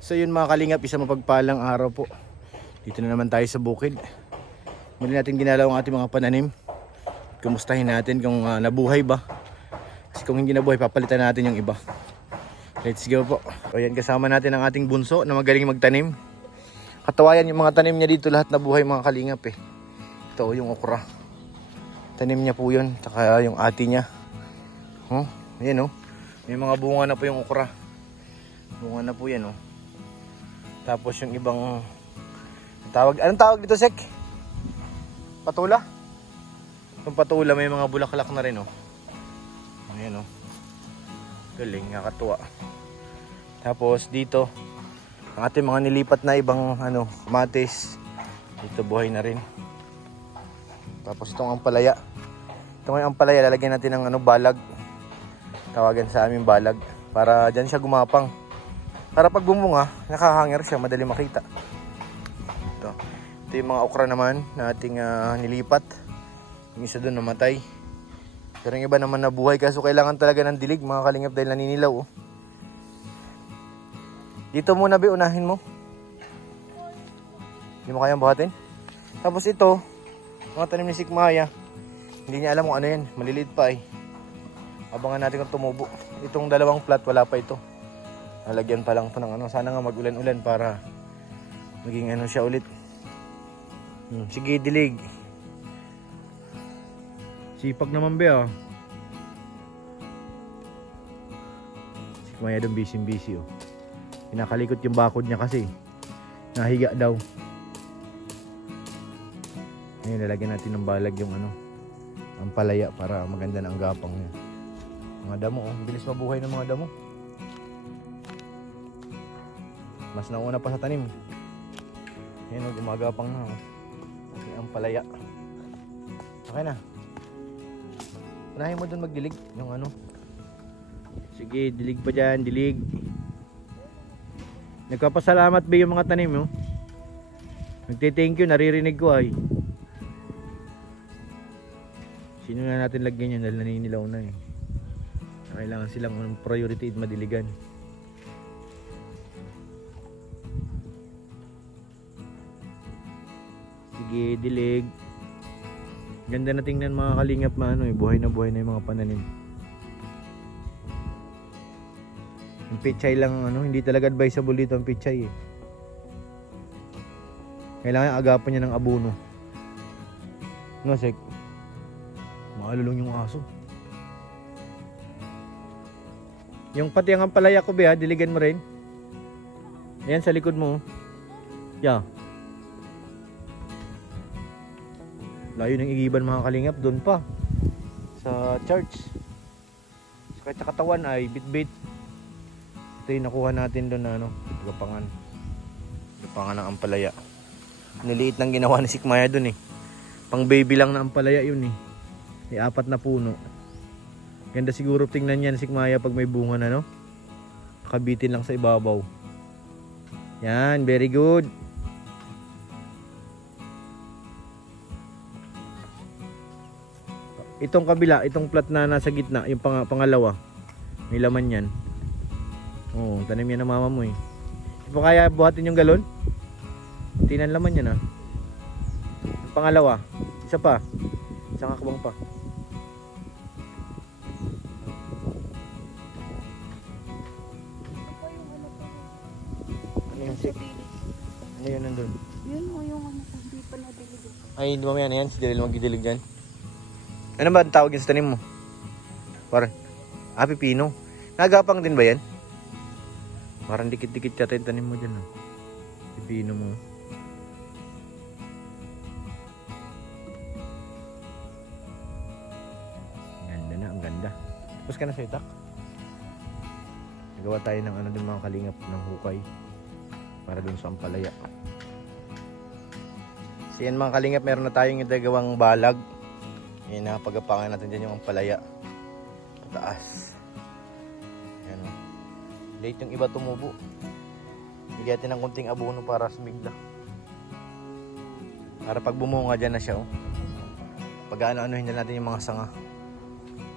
So yun mga kalingap, isang mapagpalang araw po. Dito na naman tayo sa bukid. Muli natin ginalaw ang ating mga pananim. Kumustahin natin kung nabuhay ba. Kasi kung hindi nabuhay, papalitan natin yung iba. Let's go po. O yan, kasama natin ang ating bunso na magaling magtanim. Katawayan yung mga tanim niya dito, lahat nabuhay mga kalingap eh. Ito yung okra. Tanim niya po yun, saka yung ati niya. Ayan oh. May mga bunga na po yung okra. Bunga na po yan oh. Tapos yung ibang anong tawag dito, Sek? Patula? Itong patula may mga bulaklak na rin oh. Ayan oh. Galing, nakakatuwa. Tapos dito ang ating mga nilipat na ibang kamatis. Dito buhay na rin. Tapos itong ampalaya. Ito ngayon ampalaya, lalagyan natin ng balag. Tawagan sa amin balag para dyan siya gumapang. Para pag bumunga, nakahanger siya, madali makita. Ito yung mga okra naman na ating nilipat. Yung isa doon namatay. Pero yung iba naman nabuhay, kaso kailangan talaga ng dilig mga kalingap dahil naninilaw oh. Dito muna be, unahin mo. Hindi mo kayang buhatin. Tapos ito, mga tanim ni Sikmaya. Hindi niya alam kung ano yan, maliliit pa eh. Abangan natin kung tumubo. Itong dalawang plat, wala pa ito. Nalagyan pa lang po ng sana nga mag-ulan-ulan para maging siya ulit. Sige, dilig. Sipag naman be ah. Si Kumaya doon busy oh. Pinakalikot yung bakod niya kasi. Nahiga daw. Ngayon lalagyan natin ng balag yung ang palaya para maganda na ang gapang niya. Mga damo oh. Bilis mabuhay ng mga damo. Mas nauna pa sa tanim. Ayan o, gumagapang na. Okay, ang palaya. Okay na. Unahin mo dun magdilig. Yung Sige, dilig pa dyan, dilig. Nagpapasalamat ba yung mga tanim mo? Nagte-thank you, naririnig ko ay. Sino na natin lagyan yun dahil naninilaw na eh. Kailangan silang priority at madiligan. Sige, dilig. Ganda na tingnan mga kalingap buhay na yung mga pananim. Yung pichay lang hindi talaga advisable dito ang pichay eh. Kailangan agapan niya ng abono. No, Sek? Maalulong yung aso. Yung pati ang palaya ko ba, diligan mo rin. Ayan sa likod mo. Yeah. Layo ng Igiban mga kalingap, doon pa sa church. So, kahit sa katawan ay bit-bit. Ito yung nakuha natin doon na gapangan ng ampalaya. Niliit ng ginawa ni Sikmaya doon eh. Pang baby lang na ampalaya yun eh. May 4 na puno. Ganda siguro tingnan yan ni Sikmaya pag may bunga na Kabitin lang sa ibabaw. Yan, very good. Itong kabila, itong plat na nasa gitna, yung pangalawa. May laman yan. Oo, tanim yan ng mama mo eh. Di pa kaya buhatin yung galon? Tinan laman yan ah. Yung pangalawa, isa pa. Isang akbang pa. Ano yung sik? Ano yun nandun? Yun o yung hindi pa nadilig. Ay, hindi mo yan. Si Daryl magdidilig dyan. Ano ba ang tawag yun sa tanim mo? Parang, pipino. Nagapang din ba yan? Parang dikit-dikit yata yung tanim mo dyan. Pipino mo. Ganda na, ang ganda. Tapos ka na sa itak. Nagawa tayo ng din mga kalingap ng hukay. Para dun sa ampalaya. So yan mga kalingap, meron na tayong itagawang balag. Yan, nakapagapangan natin dyan yung ampalaya. Pataas. Yan o. Late yung iba tumubo. Bigyan natin ng kunting abono para sumigla. Para pag bumunga dyan na siya pag ano-anuhin na natin yung mga sanga.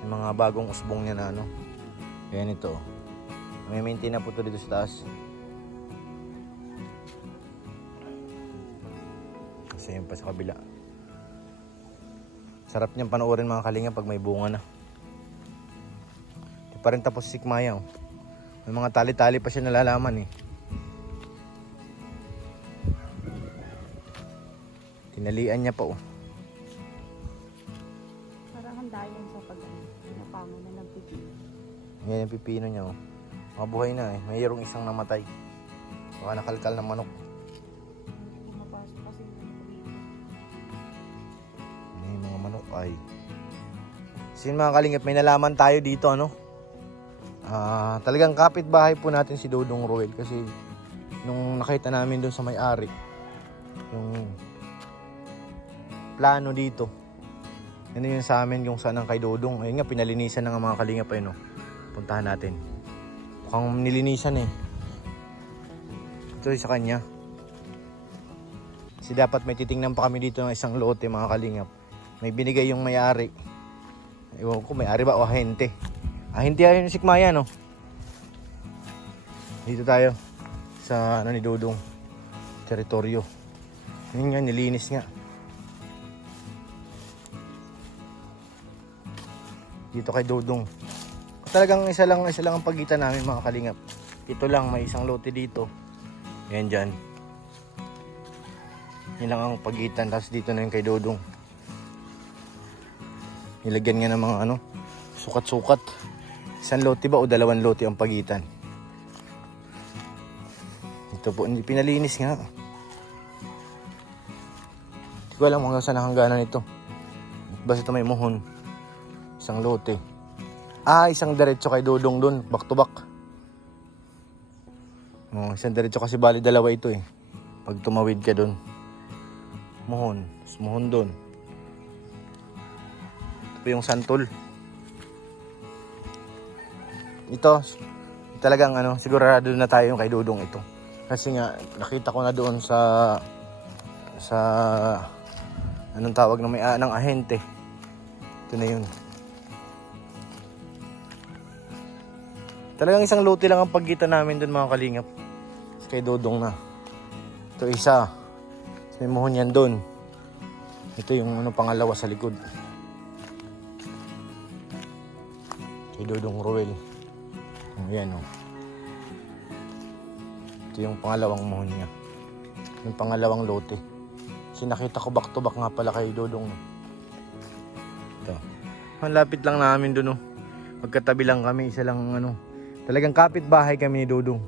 Yung mga bagong usbong niya na Ayan ito. May maintain na po ito dito sa taas. Tapos ayun pa sa kabila. Sarap niyang panoorin mga kalinga pag may bunga na. Di pa rin tapos si Sikmaya. Oh. May mga tali-tali pa siya nalalaman eh. Tinalian niya pa oh. Parang handa yan sa pinapango na ng pipino. Yan yung pipino niya oh. Mabuhay na eh. Mayroong isang namatay. Baka nakalkal ng manok. Pumapasok kasi yung pipino. May mga manok ay. Sin mga kalingap, may nalaman tayo dito ano. Talagang kapitbahay po natin si Dodong Roel kasi nung nakita namin doon sa may-ari yung plano dito. Ano yun sa amin yung saan ang kay Dodong. Ayun nga pinalinisan ng mga kalingap ay no. Puntahan natin. Mukhang nilinisan eh. Ito sa kanya. Kasi dapat may titingnan pa kami dito ng isang lote mga kalingap. May binigay yung may-ari. Ewan ko may-ari ba o ahente. Ahente ayun si Sikmaya no. Dito tayo sa ano ni Dodong. Teritoryo. Yun nga nilinis nga. Dito kay Dodong. Talagang isa lang ang pagitan namin mga kalingap. Ito lang may isang lote dito. Yan dyan. Yan lang ang pagitan. Tapos dito na yung kay Dodong. Nilagyan nga ng mga ano, sukat-sukat. Isang lote ba o dalawang lote ang pagitan. Ito po, hindi pinalinis nga. Hindi ko alam hanggang saan hangganan ito. Basta ito may muhon. Isang lote. Isang diretso kay Dodong doon. Back to back. Isang diretso kasi bali dalawa ito eh. Pag tumawid ka doon. Muhon. Muhon doon. Ito po yung santol. Ito. Talagang ano, sigurado na tayo kay Dodong ito. Kasi nga, nakita ko na doon sa anong tawag na may ng ahente. Ito na yun. Talagang isang lote lang ang pagitan namin doon mga kalingap. Kay Dodong na. Ito isa. May muhon yan doon. Ito yung ano, pangalawa sa likod. Kay Dodong Roel. Ayan o. Ito yung pangalawang muhon niya. Yung pangalawang lote. Kasi nakita ko back to back nga pala kay Dodong. Ito. Ang lapit lang namin doon o. Magkatabi lang kami. Isa lang ano. Talagang kapitbahay kami ni Dodong.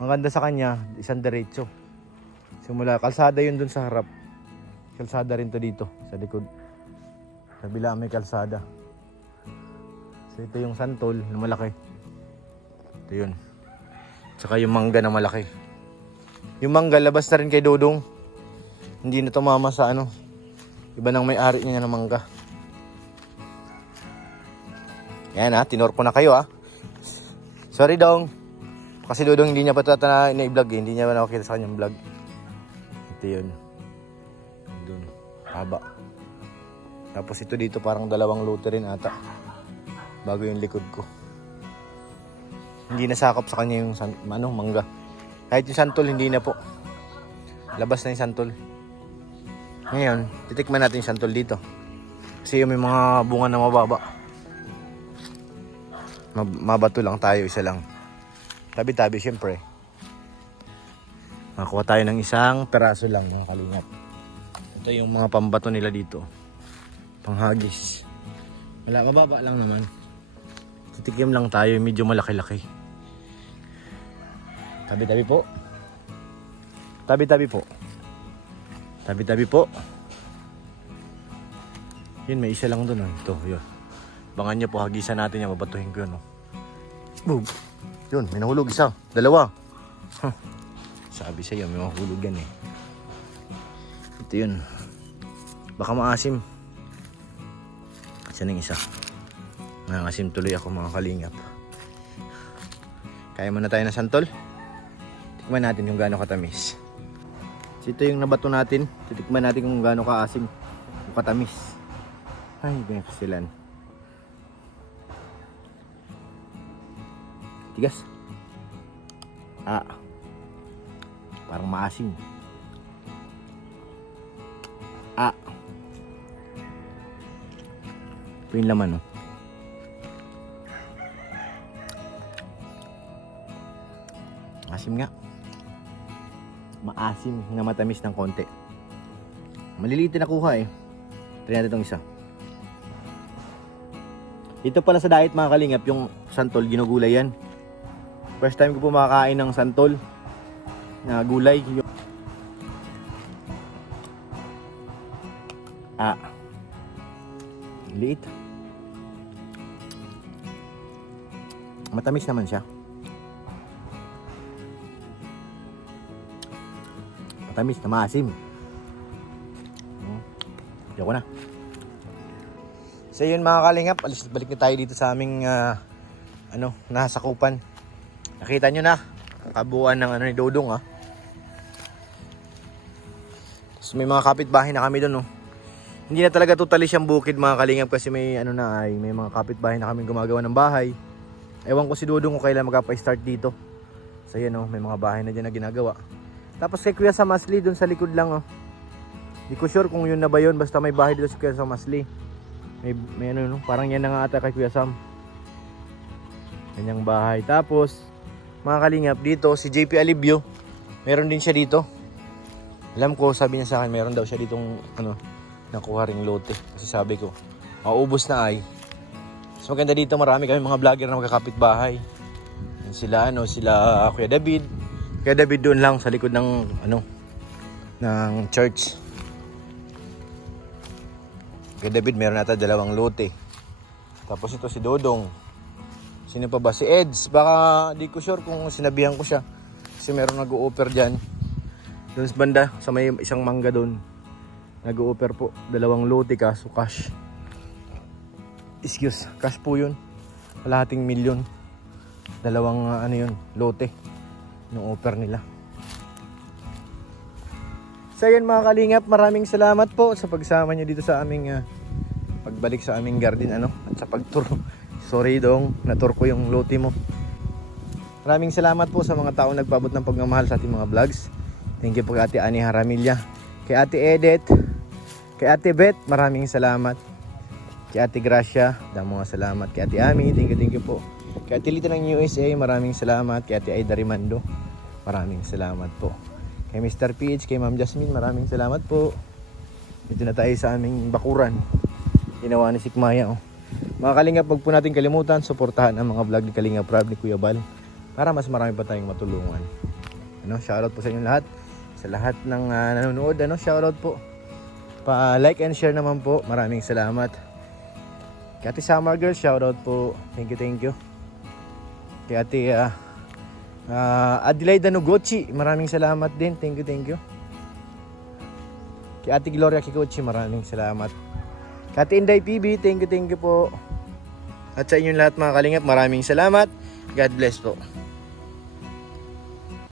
Ang ganda sa kanya, isang diretso. Simula, kalsada yun dun sa harap. Kalsada rin to dito, sa likod. Kabila may kalsada. So ito yung santol na malaki. Ito yun. Tsaka yung mangga na malaki. Yung mangga, labas na rin kay Dodong. Hindi na tumama sa ano. Iba nang may-ari niya ng mangga. Yan tinor ko na kayo Sorry Dong. Kasi Dodong hindi niya pa ito na-vlog eh. Hindi niya pa nakakita sa kanyang vlog. Ito yun. Doon. Haba. Tapos ito dito parang dalawang lote rin ata. Bago yung likod ko. Hindi nasakop sa kanya yung mangga. Kahit yung santol hindi na po. Labas na yung santol. Ngayon, titikman natin yung santol dito. Kasi yung may mga bunga na mababa. Mabato lang tayo, isa lang. Tabi-tabi syempre. Makuha tayo ng isang peraso lang ng kalingap. Ito yung mga pambato nila dito. Panghagis. Wala, mababa lang naman. Titikim lang tayo, medyo malaki-laki. Tabi-tabi po. Tabi-tabi po. Tabi-tabi po. Yun, may isa lang doon. Ito, yun. Bangan nyo po, hagisan natin yan. Babatuhin ko yun. Boom. Yun, may nahulog isa. Dalawa. Sabi sa'yo, may mahulog yan eh. Ito yun. Baka maasim. Isa ng isa. Nangasim tuloy ako mga kalingap. Kaya muna tayo ng santol. Tikman natin kung gaano katamis. So, ito yung nabato natin. Titikman natin kung gaano kaasim. Kung katamis. Ay, ganyan. Tigas. Parang maasim. Ito yung laman, oh. Asim nga. Maasim na matamis ng konti. Maliliit na nakuha eh. Try natin itong isa. Ito pala sa diet mga kalingap, yung santol, ginugulay yan. First time ko po makakain ng santol na gulay. Liit. Matamis naman siya. Matamis na maasim. Ayoko na. So yun mga kalingap, balik na tayo dito sa aming nasakupan. Nakita nyo na kabuuan ng ni Dodong So may mga kapitbahay na kami doon Hindi na talaga totally siyang bukid mga kalingap kasi may may mga kapitbahay na kami gumagawa ng bahay. Ewan ko si Dodong kung kailan magpa-start dito. So yan may mga bahay na dyan na ginagawa. Tapos kay Kuya Samasli doon sa likod lang Hindi ko sure kung yun na ba yun, basta may bahay dito si Kuya Samasli. May parang yan na nga ata kay Kuya Sam. Kanyang bahay. Tapos mga kalingap dito si JP Alibio, meron din siya dito. Alam ko, sabi niya sa akin meron daw siya ditong nakuha ring lote. Kasi sabi ko, maubos na ay. So maganda dito, marami kami mga vlogger na magkakapit bahay. Sila sila Kuya David. Kuya David doon lang sa likod ng ng church. Kuya David meron ata 2 lote. Tapos ito si Dodong. Sino pa ba? Si Eds. Baka di ko sure kung sinabihan ko siya. Kasi meron nag-o-offer dyan. Doon sa banda, sa may isang mangga doon. Nag-o-offer po. 2 lote kaso cash. Excuse, cash po yun. Kalahating milyon. 2 lote. Nung offer nila. So yun mga kalingap, maraming salamat po sa pagsama niyo dito sa aming pagbalik sa aming garden at sa pagtour. Sorry dong, na-tour ko yung lote mo. Maraming salamat po sa mga taong nagpaabot ng pagmamahal sa ating mga vlogs. Thank you po kay Ate Ani Haramilla, kay Ate Edith, kay Ate Beth, maraming salamat. Kay Ate Gracia, damo nga salamat. Kay Ate Ami, thank you po. Kay Ate Lita ng USA, maraming salamat. Kay Ate Aida Rimando, maraming salamat po. Kay Mr. PH, kay Ma'am Jasmine, maraming salamat po. Dito na tayo sa aming bakuran. Ginawa ni Sikmaya Mga kalingap, wag po natin kalimutan, suportahan ang mga vlog ni Kalingap Rob ni Kuya Bal para mas marami pa tayong matulungan. Shoutout po sa inyo lahat. Sa lahat ng nanonood, shoutout po. Pa-like and share naman po. Maraming salamat. Kay Ate Summer Girl, shoutout po. Thank you. Kay Ate Adelaida Nugochi, maraming salamat din. Thank you. Kay Ate Gloria Kikuchi, maraming salamat. Kay Ate Inday PB, thank you po. At sa inyong lahat mga kalingap, maraming salamat. God bless po.